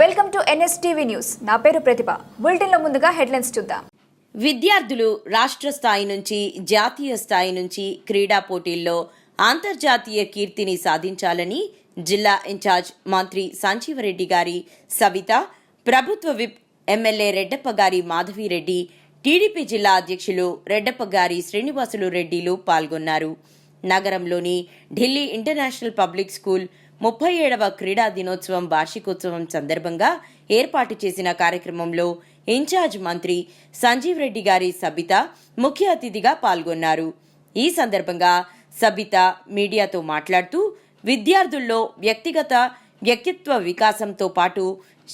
Welcome to NSTV news. నా పేరు ప్రతిభ. బులెటిన్లో ముందుగా హెడ్లైన్స్ చూద్దాం. విద్యార్థులు రాష్ట్ర స్థాయి నుంచి జాతీయ స్థాయి నుంచి క్రీడా పోటీల్లో అంతర్జాతీయ కీర్తిని సాధించాలని జిల్లా ఇన్ఛార్జ్ మంత్రి సంజీవరెడ్డి గారి సవిత, ప్రభుత్వ whip MLA Reddappagari Madhavi Reddy, TDP జిల్లా అధ్యక్షులు రెడ్డప్పగారి శ్రీనివాసులు రెడ్డిలు పాల్గొన్నారు. నగరంలోని ఢిల్లీ ఇంటర్నేషనల్ పబ్లిక్ స్కూల్ 37వ క్రీడా దినోత్సవం వార్షికోత్సవం సందర్భంగా ఏర్పాటు చేసిన కార్యక్రమంలో ఇన్ఛార్జ్ మంత్రి సంజీవ్ రెడ్డి గారి సబిత ముఖ్య అతిథిగా పాల్గొన్నారు. ఈ సందర్భంగా సబిత మీడియాతో మాట్లాడుతూ విద్యార్థుల్లో వ్యక్తిత్వ వికాసంతో పాటు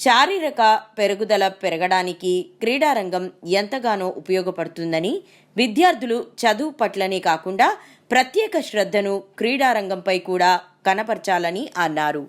శారీరక పెరుగుదల పెరగడానికి క్రీడారంగం ఎంతగానో ఉపయోగపడుతుందని, విద్యార్థులు చదువు పట్లనే కాకుండా ప్రత్యేక శ్రద్ధను క్రీడారంగంపై కూడా కనపరచాలని అన్నారు.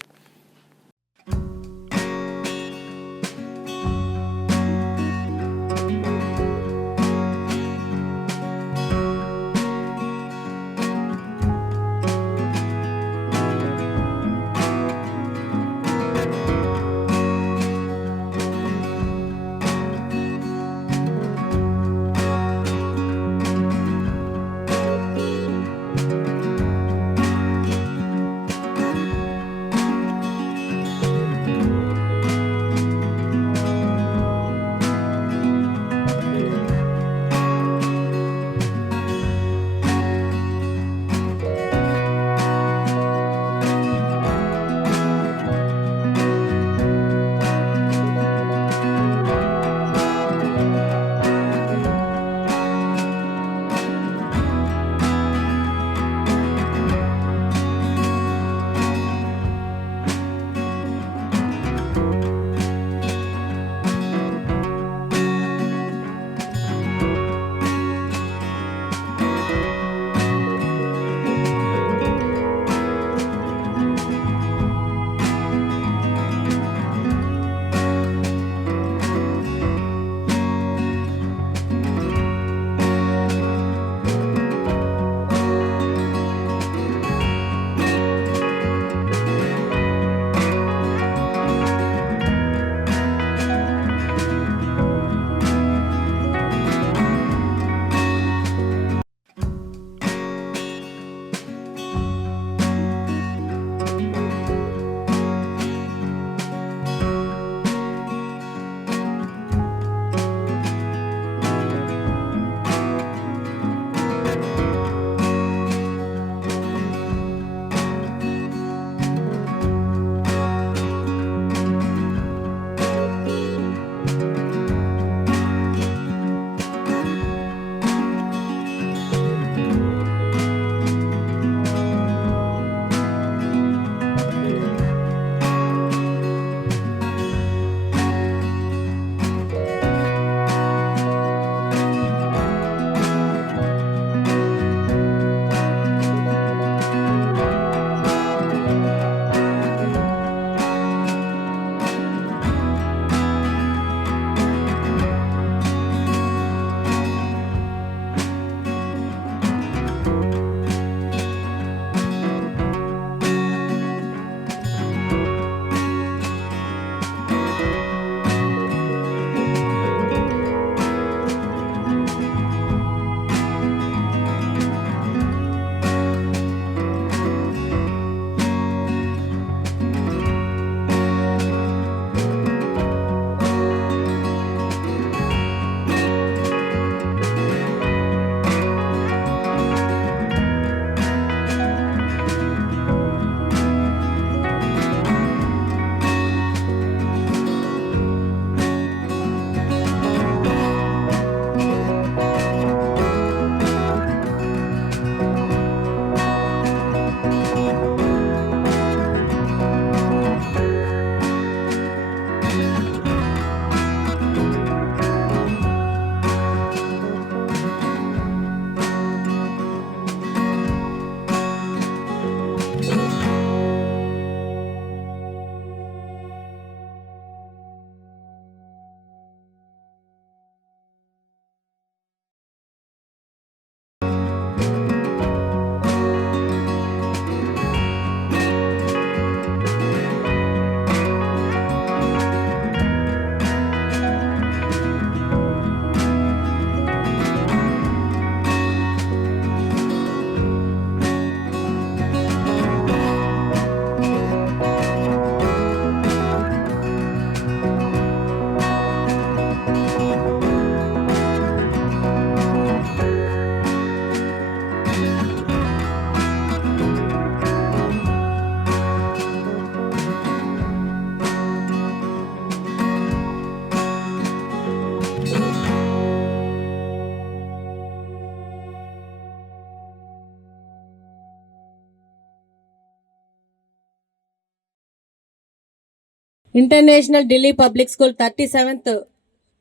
International Delhi public school 37th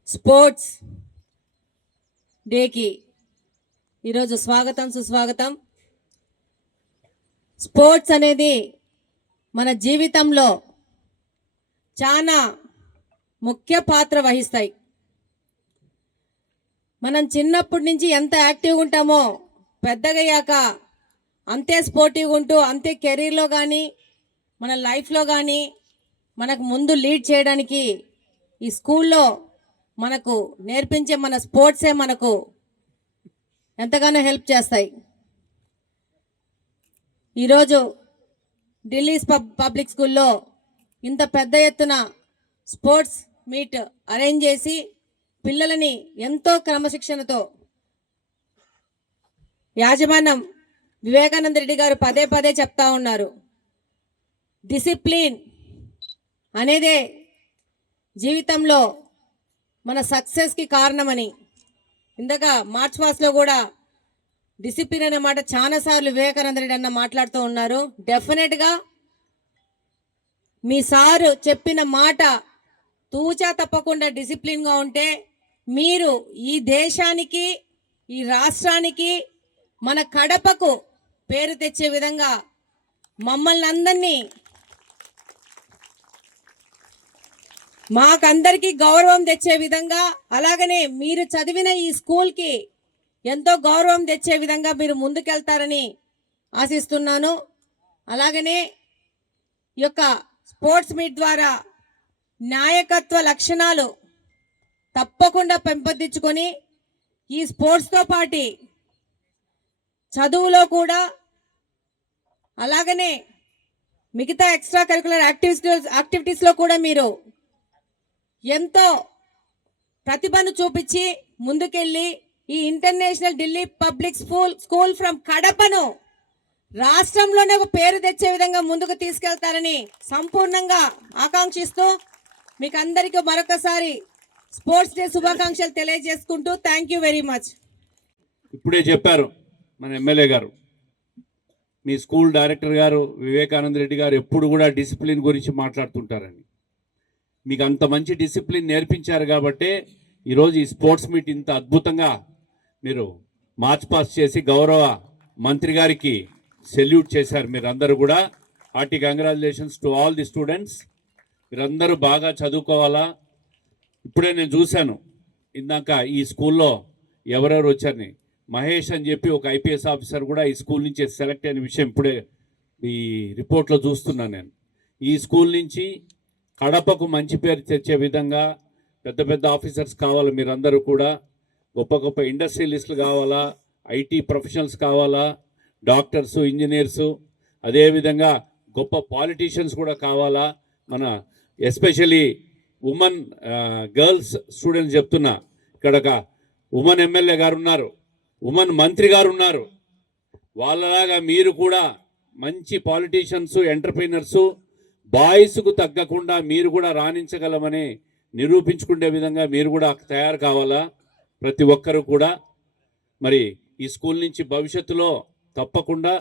sports డేకి ఈరోజు స్వాగతం సుస్వాగతం. స్పోర్ట్స్ అనేది మన జీవితంలో చాలా ముఖ్య పాత్ర వహిస్తాయి. మనం చిన్నప్పటి నుంచి ఎంత యాక్టివ్గా ఉంటామో పెద్దగయ్యాక అంతే స్పోర్టివ్గా ఉంటూ అంతే కెరీర్లో కానీ మన లైఫ్లో కానీ మనకు ముందు లీడ్ చేయడానికి ఈ స్కూల్లో మనకు నేర్పించే మన స్పోర్ట్సే మనకు ఎంతగానో హెల్ప్ చేస్తాయి. ఈరోజు ఢిల్లీ పబ్లిక్ స్కూల్లో ఇంత పెద్ద ఎత్తున స్పోర్ట్స్ మీట్ అరేంజ్ చేసి పిల్లలని ఎంతో క్రమశిక్షణతో యాజమాన్యం వివేకానంద రెడ్డి గారు పదే పదే చెప్తా ఉన్నారు. డిసిప్లిన్ అనేదే జీవితంలో మన సక్సెస్కి కారణమని. ఇందాక మార్చ్ పాస్లో కూడా డిసిప్లిన్ అనే మాట చాలాసార్లు వివేకానంద రెడ్డి అన్న మాట్లాడుతూ ఉన్నారు. డెఫినెట్గా మీ సారు చెప్పిన మాట తూచా తప్పకుండా డిసిప్లిన్గా ఉంటే మీరు ఈ దేశానికి ఈ రాష్ట్రానికి మన కడపకు పేరు తెచ్చే విధంగా మమ్మల్ని అందరినీ మాకందరికీ గౌరవం తెచ్చే విధంగా అలాగనే మీరు చదివిన ఈ స్కూల్కి ఎంతో గౌరవం తెచ్చే విధంగా మీరు ముందుకెళ్తారని ఆశిస్తున్నాను. అలాగనే ఈ యొక్క స్పోర్ట్స్ మీట్ ద్వారా నాయకత్వ లక్షణాలు తప్పకుండా పెంపొందించుకొని ఈ స్పోర్ట్స్తో పాటు చదువులో కూడా అలాగనే మిగతా ఎక్స్ట్రా కరికులర్ యాక్టివిటీస్లో కూడా మీరు ఎంతో ప్రతిభను చూపించి ముందుకెళ్ళి ఈ international Delhi public school from కడపను రాష్ట్రంలోనే ఒక పేరు తెచ్చే విధంగా ముందుకు తీసుకెళ్తారని సంపూర్ణంగా ఆకాంక్షిస్తూ మీకు అందరికీ మరొకసారి స్పోర్ట్స్ డే శుభాకాంక్షలు తెలియజేసుకుంటూ థ్యాంక్ యూ వెరీ మచ్. ఇప్పుడే చెప్పారు మన ఎమ్మెల్యే గారు, మీ స్కూల్ డైరెక్టర్ గారు వివేకానంద రెడ్డి గారు ఎప్పుడు కూడా డిసిప్లిన్ గురించి మాట్లాడుతుంటారని. మీకు అంత మంచి డిసిప్లిన్ నేర్పించారు కాబట్టే ఈరోజు ఈ స్పోర్ట్స్ మీట్ ఇంత అద్భుతంగా మీరు మార్చ్ పాస్ చేసి గౌరవ మంత్రి గారికి సెల్యూట్ చేశారు. మీరందరూ కూడా hearty congratulations to all the students. మీరందరూ బాగా చదువుకోవాలా. ఇప్పుడే నేను చూశాను ఇందాక ఈ స్కూల్లో ఎవరెవరు వచ్చారని. మహేష్ అని చెప్పి ఒక ఐపీఎస్ ఆఫీసర్ కూడా ఈ స్కూల్ నుంచి సెలెక్ట్ అయిన విషయం ఇప్పుడే ఈ రిపోర్ట్లో చూస్తున్నాను నేను. ఈ స్కూల్ నుంచి కడపకు మంచి పేరు తెచ్చే విధంగా పెద్ద పెద్ద ఆఫీసర్స్ కావాలి. మీరందరూ కూడా గొప్ప గొప్ప ఇండస్ట్రియలిస్టులు కావాలా, ఐటీ ప్రొఫెషనల్స్ కావాలా, డాక్టర్సు, ఇంజనీర్సు, అదేవిధంగా గొప్ప పాలిటీషియన్స్ కూడా కావాలా. మన ఎస్పెషలీ ఉమెన్ గర్ల్స్ స్టూడెంట్స్ చెప్తున్నా, ఇక్కడ ఒక ఉమెన్ ఎమ్మెల్యే గారు ఉన్నారు, ఉమెన్ మంత్రి గారు ఉన్నారు. వాళ్ళలాగా మీరు కూడా మంచి పాలిటీషియన్స్, ఎంటర్ప్రీనర్సు, బాయ్స్కు తగ్గకుండా మీరు కూడా రాణించగలమని నిరూపించుకునే విధంగా మీరు కూడా తయారు కావాలా ప్రతి ఒక్కరూ కూడా. మరి ఈ స్కూల్ నుంచి భవిష్యత్తులో తప్పకుండా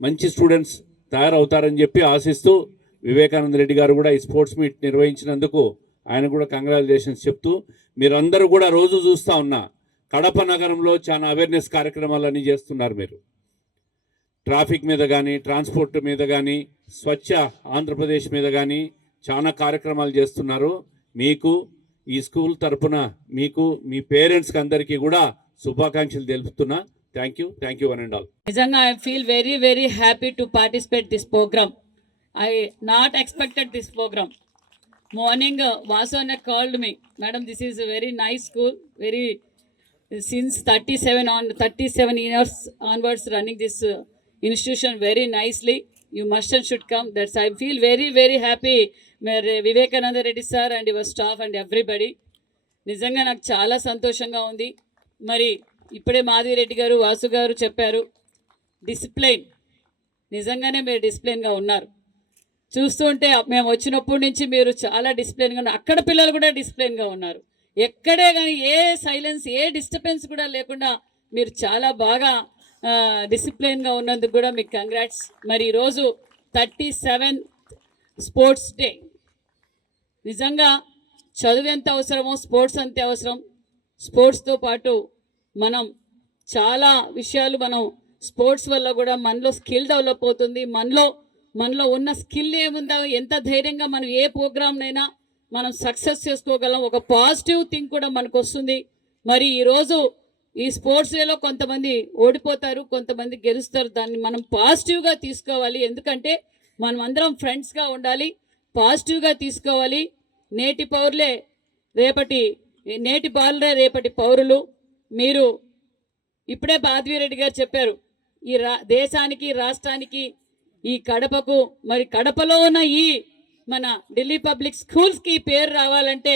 మంచి స్టూడెంట్స్ తయారవుతారని చెప్పి ఆశిస్తూ వివేకానంద రెడ్డి గారు కూడా ఈ స్పోర్ట్స్ మీట్ నిర్వహించినందుకు ఆయన కూడా కంగ్రాచులేషన్స్ చెప్తూ, మీరందరూ కూడా రోజు చూస్తూ ఉన్నా కడప నగరంలో చాలా అవేర్నెస్ కార్యక్రమాలన్నీ చేస్తున్నారు. మీరు ట్రాఫిక్ మీద కానీ, ట్రాన్స్పోర్ట్ మీద కానీ, స్వచ్ఛ ఆంధ్రప్రదేశ్ మీద కానీ చాలా కార్యక్రమాలు చేస్తున్నారు. మీకు ఈ స్కూల్ తరపున మీకు మీ పేరెంట్స్కి అందరికీ కూడా శుభాకాంక్షలు తెలుపుతున్నా. Thank you one and all. నిజంగా I feel very very happy to participate this program. I not expected this program. Morning, Vasana called me, Madam, this is a very nice school, very since 37 years onwards running this institution very nicely. You must and should come. That's I feel very very happy. Vivekananda Reddy sir and your staff and everybody. నిజంగా నాకు చాలా సంతోషంగా ఉంది. మరి ఇప్పుడే మాధవి రెడ్డి గారు, వాసు గారు చెప్పారు డిసిప్లైన్. నిజంగానే మీరు డిసిప్లైన్గా ఉన్నారు. చూస్తుంటే మేము వచ్చినప్పటి నుంచి మీరు చాలా డిసిప్లిన్గా ఉన్నారు. అక్కడ పిల్లలు కూడా డిసిప్లిన్గా ఉన్నారు. ఎక్కడే కానీ ఏ సైలెన్స్, ఏ డిస్టర్బెన్స్ కూడా లేకుండా మీరు చాలా బాగా డిసిప్లిన్గా ఉన్నందుకు కూడా మీకు కంగ్రాట్స్. మరి ఈరోజు 37 స్పోర్ట్స్ డే నిజంగా చదువు ఎంత అవసరమో స్పోర్ట్స్ అంతే అవసరం. స్పోర్ట్స్తో పాటు మనం చాలా విషయాలు మనం స్పోర్ట్స్ వల్ల కూడా మనలో స్కిల్ డెవలప్ అవుతుంది. మనలో ఉన్న స్కిల్ ఏముందో, ఎంత ధైర్యంగా మనం ఏ ప్రోగ్రామ్నైనా మనం సక్సెస్ చేసుకోగలం. ఒక పాజిటివ్ థింగ్ కూడా మనకు వస్తుంది. మరి ఈరోజు ఈ స్పోర్ట్స్ డేలో కొంతమంది ఓడిపోతారు, కొంతమంది గెలుస్తారు. దాన్ని మనం పాజిటివ్గా తీసుకోవాలి. ఎందుకంటే మనం అందరం ఫ్రెండ్స్గా ఉండాలి, పాజిటివ్గా తీసుకోవాలి. నేటి పౌరులే రేపటి పౌరులు. మీరు ఇప్పుడే మాధవిరెడ్డి గారు చెప్పారు, ఈ దేశానికి, రాష్ట్రానికి, ఈ కడపకు, మరి కడపలో ఉన్న ఈ మన ఢిల్లీ పబ్లిక్ స్కూల్స్కి పేరు రావాలంటే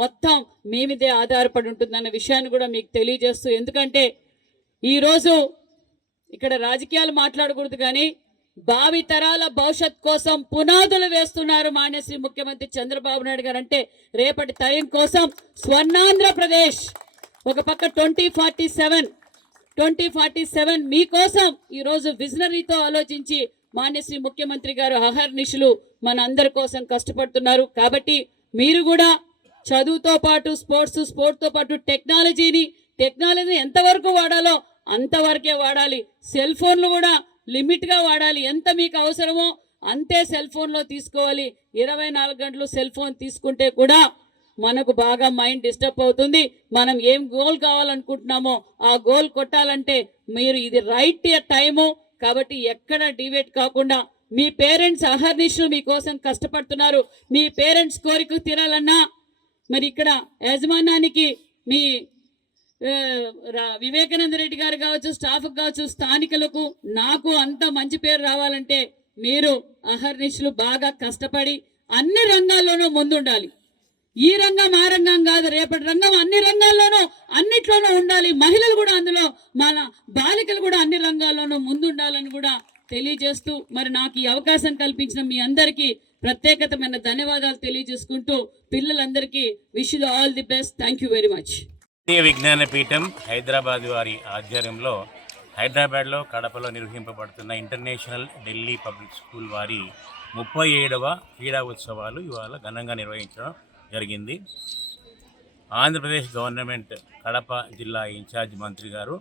మొత్తం మీ మీదే ఆధారపడి ఉంటుందన్న విషయాన్ని కూడా మీకు తెలియజేస్తూ, ఎందుకంటే ఈరోజు ఇక్కడ రాజకీయాలు మాట్లాడకూడదు కానీ భావి తరాల భవిష్యత్ కోసం పునాదులు వేస్తున్నారు మాన్యశ్రీ ముఖ్యమంత్రి చంద్రబాబు నాయుడు గారు. అంటే రేపటి తరం కోసం స్వర్ణాంధ్రప్రదేశ్, ఒక పక్క 2047 మీకోసం ఈరోజు విజనరీతో ఆలోచించి మాన్యశ్రీ ముఖ్యమంత్రి గారు అహర్నిశలు మన అందరి కోసం కష్టపడుతున్నారు. కాబట్టి మీరు కూడా చదువుతో పాటు స్పోర్ట్స్తో పాటు టెక్నాలజీ ఎంతవరకు వాడాలో అంతవరకే వాడాలి. సెల్ ఫోన్లు కూడా లిమిట్గా వాడాలి. ఎంత మీకు అవసరమో అంతే సెల్ ఫోన్లో తీసుకోవాలి. 24 గంటలు సెల్ ఫోన్ తీసుకుంటే కూడా మనకు బాగా మైండ్ డిస్టర్బ్ అవుతుంది. మనం ఏం గోల్ కావాలనుకుంటున్నామో ఆ గోల్ కొట్టాలంటే మీరు ఇది రైట్ టైము. కాబట్టి ఎక్కడ డివేట్ కాకుండా మీ పేరెంట్స్ అహర్నిశలు మీకోసం కష్టపడుతున్నారు. మీ పేరెంట్స్ కోరిక తీరాలన్నా మరి ఇక్కడ యాజమాన్యానికి మీ వివేకానంద రెడ్డి గారు కావచ్చు, స్టాఫ్ కావచ్చు, స్థానికులకు, నాకు అంత మంచి పేరు రావాలంటే మీరు అహర్నిశలు బాగా కష్టపడి అన్ని రంగాల్లోనూ ముందుండాలి. ఈ రంగం ఆ రంగం కాదు, రేపటి రంగం అన్ని రంగాల్లోనూ అన్నిట్లోనూ ఉండాలి. మహిళలు కూడా అందులో, మన బాలికలు కూడా అన్ని రంగాల్లోనూ ముందుండాలని కూడా తెలియజేస్తూ, మరి నాకు ఈ అవకాశం కల్పించిన మీ అందరికీ ప్రత్యేకతమైన ధన్యవాదాలు తెలియజేసుకుంటూ పిల్లలందరికీ wish you all the best. Thank you very much. Bharatiya Vignana Peetham Hyderabad వారి ఆధ్వర్యంలో హైదరాబాద్లో కడపలో నిర్వహింపబడుతున్న ఇంటర్నేషనల్ ఢిల్లీ పబ్లిక్ స్కూల్ వారి 37వ క్రీడా ఉత్సవాలు ఇవాళ ఘనంగా నిర్వహించడం జరిగింది. ఆంధ్రప్రదేశ్ గవర్నమెంట్ కడప జిల్లా ఇన్ఛార్జ్ మంత్రి గారు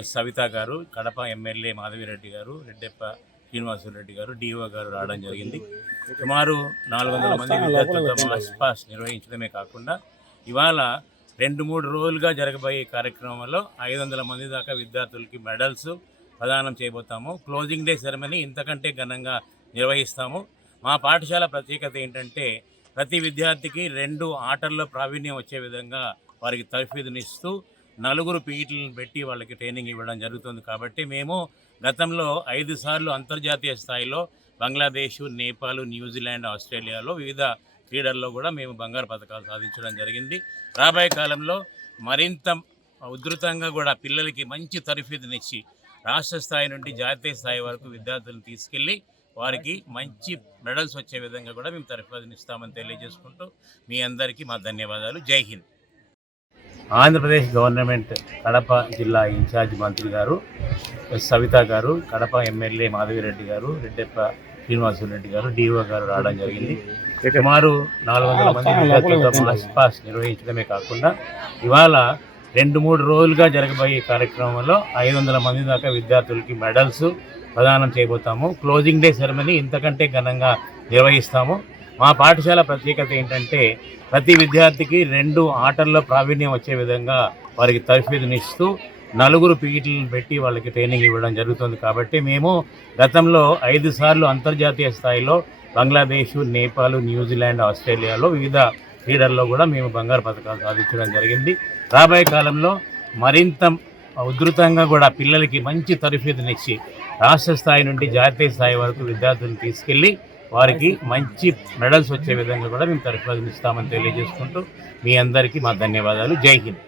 ఎస్ సవిత గారు, కడప ఎమ్మెల్యే మాధవిరెడ్డి గారు, రెడ్డెప్ప శ్రీనివాసరెడ్డి గారు, డిఓ గారు రావడం జరిగింది. సుమారు 400 మంది విద్యార్థులతో మార్చ్ పాస్ నిర్వహించడమే కాకుండా ఇవాళ 2-3 రోజులుగా జరగబోయే కార్యక్రమంలో 500 మంది దాకా విద్యార్థులకి మెడల్స్ ప్రదానం చేయబోతాము. క్లోజింగ్ డే సెరమనీ ఇంతకంటే ఘనంగా నిర్వహిస్తాము. మా పాఠశాల ప్రత్యేకత ఏంటంటే ప్రతి విద్యార్థికి 2 ఆటల్లో ప్రావీణ్యం వచ్చే విధంగా వారికి తర్ఫీదునిస్తూ 4 పీఈటీలను పెట్టి వాళ్ళకి ట్రైనింగ్ ఇవ్వడం జరుగుతుంది. కాబట్టి మేము గతంలో 5 సార్లు అంతర్జాతీయ స్థాయిలో బంగ్లాదేశ్, నేపాల్, న్యూజిలాండ్, ఆస్ట్రేలియాలో వివిధ క్రీడల్లో కూడా మేము బంగారు పథకాలు సాధించడం జరిగింది. రాబోయే కాలంలో మరింత ఉధృతంగా కూడా పిల్లలకి మంచి తర్ఫీదునిచ్చి రాష్ట్ర స్థాయి నుండి జాతీయ స్థాయి వరకు విద్యార్థులను తీసుకెళ్ళి వారికి మంచి మెడల్స్ వచ్చే విధంగా కూడా మేము తర్ఫీదునిస్తామని తెలియజేసుకుంటూ మీ అందరికీ మా ధన్యవాదాలు. జై హింద్. ఆంధ్రప్రదేశ్ గవర్నమెంట్ కడప జిల్లా ఇన్ఛార్జ్ మంత్రి గారు ఎస్ సవిత గారు, కడప ఎమ్మెల్యే మాధవిరెడ్డి గారు, రెడ్డెప్ప శ్రీనివాసరెడ్డి గారు, డిఓ గారు రావడం జరిగింది. సుమారు 400 మంది విద్యార్థులతో మార్చ్ పాస్ నిర్వహించడమే కాకుండా ఇవాళ 2-3 రోజులుగా జరగబోయే కార్యక్రమంలో 500 మంది దాకా విద్యార్థులకి మెడల్స్ ప్రదానం చేయబోతాము. క్లోజింగ్ డే సెరమనీ ఇంతకంటే ఘనంగా నిర్వహిస్తాము. మా పాఠశాల ప్రత్యేకత ఏంటంటే ప్రతి విద్యార్థికి 2 ఆటల్లో ప్రావీణ్యం వచ్చే విధంగా వారికి తర్ఫీదునిస్తూ 4 పీఈటీలను పెట్టి వాళ్ళకి ట్రైనింగ్ ఇవ్వడం జరుగుతుంది. కాబట్టి మేము గతంలో 5 సార్లు అంతర్జాతీయ స్థాయిలో బంగ్లాదేశ్, నేపాల్, న్యూజిలాండ్, ఆస్ట్రేలియాలో వివిధ క్రీడల్లో కూడా మేము బంగారు పథకాలు సాధించడం జరిగింది. రాబోయే కాలంలో మరింత ఉధృతంగా కూడా పిల్లలకి మంచి తర్ఫీదునిచ్చి రాష్ట్ర స్థాయి నుండి జాతీయ స్థాయి వరకు విద్యార్థులను తీసుకెళ్ళి వారికి మంచి మెడల్స్ వచ్చే విధంగా కూడా మేము తర్ఫీదునిస్తామని తెలియజేసుకుంటూ మీ అందరికీ మా ధన్యవాదాలు. జై హింద్.